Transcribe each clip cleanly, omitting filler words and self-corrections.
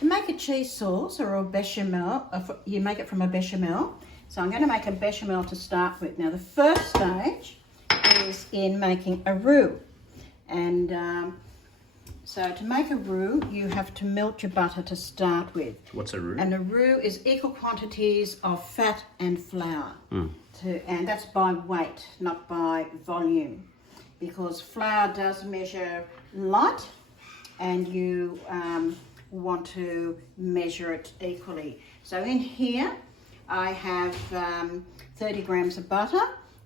To make a cheese sauce or a bechamel, you make it from a bechamel. So I'm going to make a bechamel to start with. Now the first stage is in making a roux. And so to make a roux, you have to melt your butter to start with. What's a roux? And a roux is equal quantities of fat and flour. And that's by weight, not by volume. Because flour does measure light, and you want to measure it equally. So in here, I have 30 grams of butter,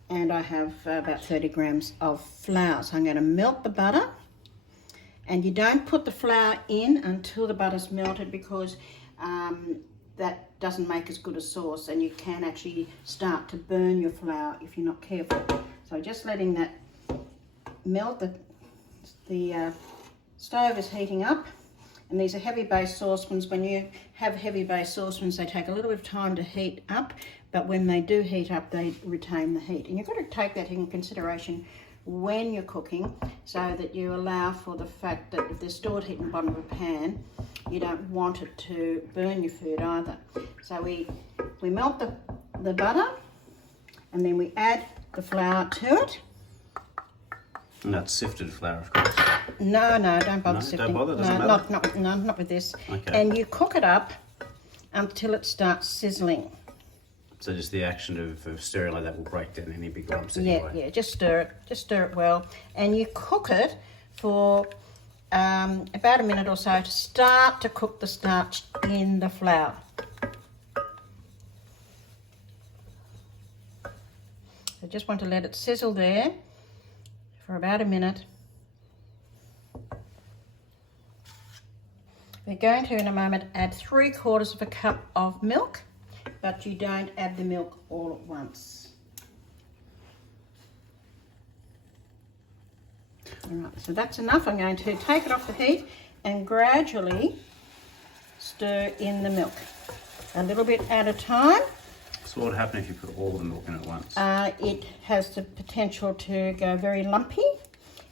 and I have about 30 grams of flour. So I'm going to melt the butter, and you don't put the flour in until the butter's melted, because that doesn't make as good a sauce, and you can actually start to burn your flour if you're not careful. So just letting that melt. The stove is heating up, and these are heavy base saucepans. When you have heavy base saucepans, they take a little bit of time to heat up, but when they do heat up, they retain the heat. And you've got to take that in consideration when you're cooking, so that you allow for the fact that if there's stored heat in the bottom of a pan, you don't want it to burn your food either. So we melt the butter, and then we add the flour to it. And that's sifted flour, of course. No, don't bother sifting. Don't bother, doesn't matter? No, not with this. Okay. And you cook it up until it starts sizzling. So just the action of stirring like that will break down any big lumps anyway. Yeah, just stir it well. And you cook it for about a minute or so to start to cook the starch in the flour. So just want to let it sizzle there for about a minute. We're going to, in a moment, add 3/4 of a cup of milk, but you don't add the milk all at once. All right, so that's enough. I'm going to take it off the heat and gradually stir in the milk, a little bit at a time. So what would happen if you put all the milk in at once? It has the potential to go very lumpy,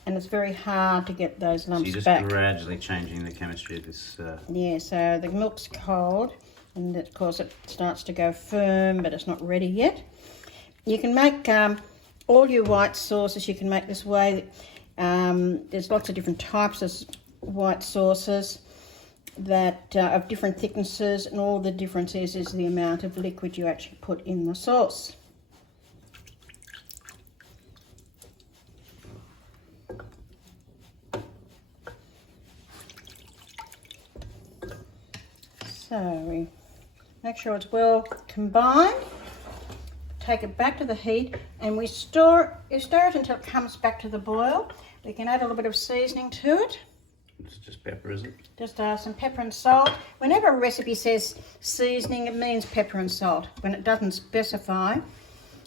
and it's very hard to get those lumps so you're just back. gradually changing the chemistry of this. Yeah, so the milk's cold, and of course it starts to go firm, but it's not ready yet. You can make all your white sauces, you can make this way. There's lots of different types of white sauces that of different thicknesses, and all the difference is the amount of liquid you actually put in the sauce. So we make sure it's well combined, take it back to the heat, and you stir it until it comes back to the boil. We can add a little bit of seasoning to it. It's just pepper, is it? Just some pepper and salt. Whenever a recipe says seasoning, it means pepper and salt. When it doesn't specify,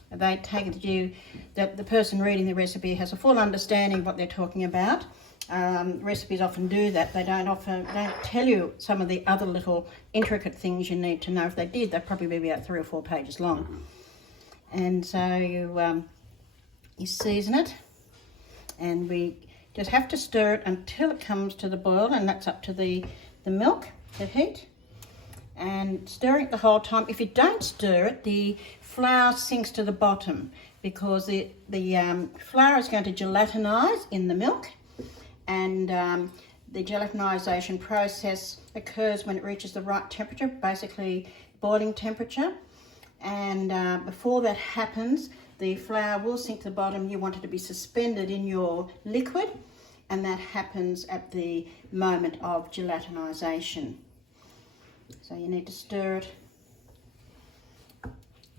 they take it that the person reading the recipe has a full understanding of what they're talking about. Recipes often do that. They don't tell you some of the other little intricate things you need to know. If they did, they'd probably be about 3 or 4 pages long. And so you season it, and we just have to stir it until it comes to the boil, and that's up to the milk, the heat. And stirring it the whole time. If you don't stir it, the flour sinks to the bottom, because the flour is going to gelatinize in the milk, and the gelatinization process occurs when it reaches the right temperature, basically boiling temperature. And before that happens, the flour will sink to the bottom. You want it to be suspended in your liquid, and that happens at the moment of gelatinization. So you need to stir it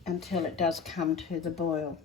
until it does come to the boil.